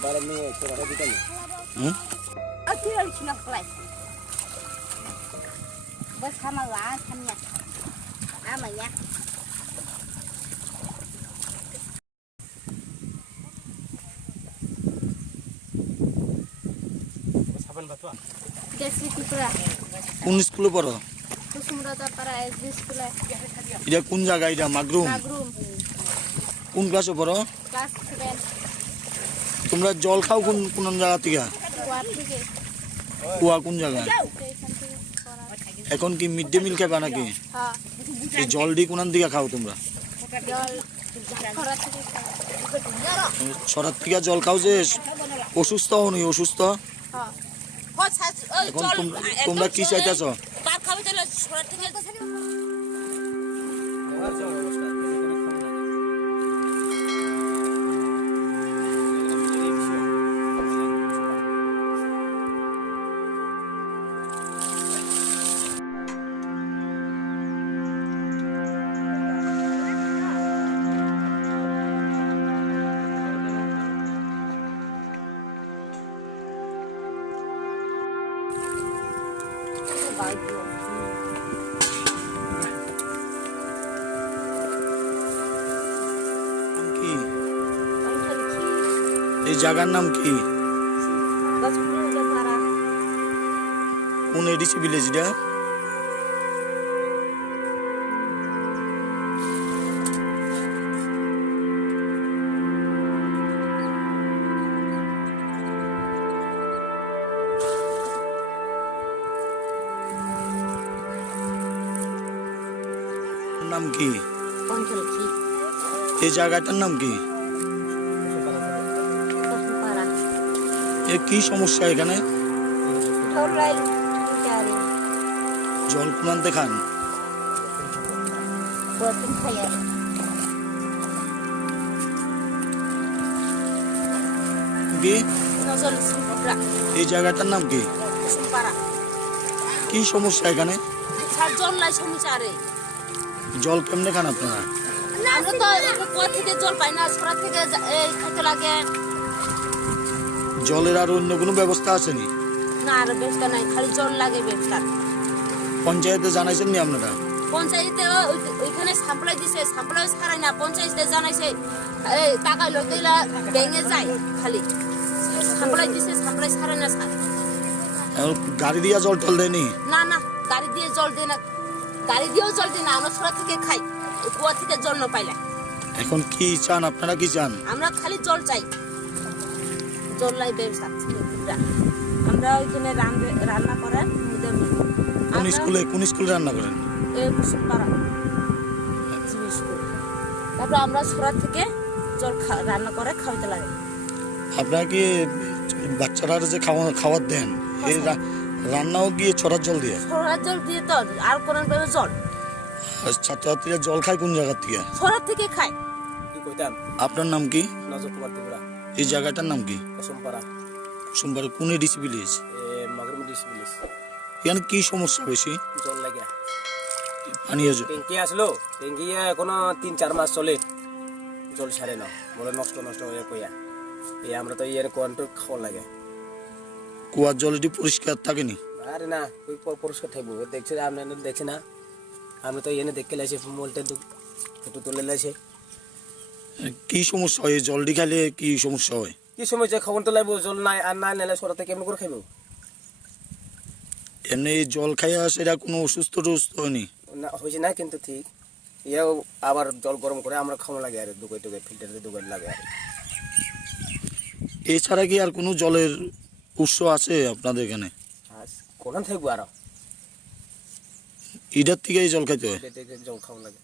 barang ni cerita kita ni. Aku harus nak kelas. Bersama lah, samnya. Namanya. Saban batua. Desi Tripura. কোন স্কুলে পড়ো? Kusumrata para SD school. এটা কোন জায়গা? এটা মাগরুম। Magrum. কোন ক্লাসে পড়ো? Class 7. তোমরা জল খাও কোন কোন জায়গা থেকে? Kuat থেকে। কুয়া কোন জায়গা? Station থেকে পড়া। এখন কি মিড ডে মিল খাবা নাকি? হ্যাঁ। এই জল দি কোন দিকে খাও তোমরা? জল খরা থেকে খাওয়া। ছড়ার থেকে জল খাও যে অসুস্থ হও নি অসুস্থ? হ্যাঁ। এখন তোমরা কি চাইতেছ? কি এই জায়গার নাম কি? কোন এডিসি ভিলেজ এটা? নাম কি? পঞ্চলক্ষী এই জায়গাটার নাম কি? পাড়া এ কি সমস্যা এখানে? ঠোলাই চারি জল কোনান্তে খান? বসিন খাইয়া কি নজল সিংহরা এই জায়গাটার নাম কি? পাড়া কি সমস্যা এখানে? সার জল লাই সমস্যারে জল কেমনে খান আপনারা? আমরা তো কুয়া থেকে জল পাই না, ছড়া থেকে খাইতে লাগে। জলের আর অন্য কোনো ব্যবস্থা আছে নি? না, আর ব্যবস্থা নাই, খালি জল লাগে ব্যবস্থা। পঞ্চায়েতে জানাইছেন নি আপনারা? পঞ্চায়েতে ওইখানে সাপ্লাই দিছে, সাপ্লাই ছাড়াই না। পঞ্চায়েতে জানাইছে টাকা লইলা ব্যাঙে যায়, খালি সাপ্লাই দিছে, সাপ্লাই ছাড়াই না। এখন গাড়ি দিয়া জল টল দেয়নি? না না, গাড়ি দিয়ে জল দেয় না, গাড়ি দিয়েও জল দেয় না। আমরা ছড়া থেকে খাই, কুয়া থেকে জল না পাইলে। এখন কি চান আপনারা? কি চান? আমরা খালি জল চাই, জল লাই ব্যবস্থা। আমরা ওইখানে রান্না করেন। কোন স্কুলে রান্না করেন? কুসুমপাড়া স্কুল। তারপর আমরা ছড়া থেকে জল রান্না করে খাওয়াতে লাগে। আপনারা কি বাচ্চারা যে খাবার দেন, এই রান্নাও গিয়ে ছড়ার জল দিয়ে? ছড়ার জল দিয়ে তো আর কোন জল। ছাত্রছাত্রীরা জল খায় কোন জায়গা থেকে? ছড়া থেকে খায়। আপনার নাম কি? নজর কুমার ত্রিপুরা। এই জায়গাটার নাম কি? কুসুমপাড়া। কুসুমপাড়া কোন এডিসি ভিলেজ? মাগরুম এডিসি ভিলেজ। এখানে কি সমস্যা বেশি? জল লাগে। পানীয় জল ট্যাঙ্কি আসলো, ট্যাঙ্কি এখনো 3-4 মাস চলে, জল ছাড়ে না, বলে নষ্ট হয়ে কইয়া। এই আমরা তো ইয়ের কোয়ান্টর খাওয়া লাগে। কুয়ার জল এটি পরিষ্কার থাকেনি? আরে না, ওই পরিষ্কার থাকবো। দেখছি আপনি দেখছি না, আমি তো এনে দেখতে লাইছি, মোলটা ফটো তুলে লাইছে। কি সমস্যা হয়? জলটি খাইলে কি সমস্যা হয়? কি সমস্যা? খবর তো লাগবো, জল নাই আর না নিলে সরাতে কেমন করে খাইব? এমনি জল খাইয়া সেটা কোনো অসুস্থ টসুস্থ হয়নি? না হয়েছে না, কিন্তু ঠিক ইয়েও আবার জল গরম করে আমরা খাওয়া লাগে, আর দুগাই ফিল্টারে দুগাই লাগে। আর এছাড়া কি আর কোনো জলের উৎস আছে আপনাদের এখানে? আর কোন থাকবো আর ইটার থেকেই জল খাইতে হয়? জল খাওয়া লাগে।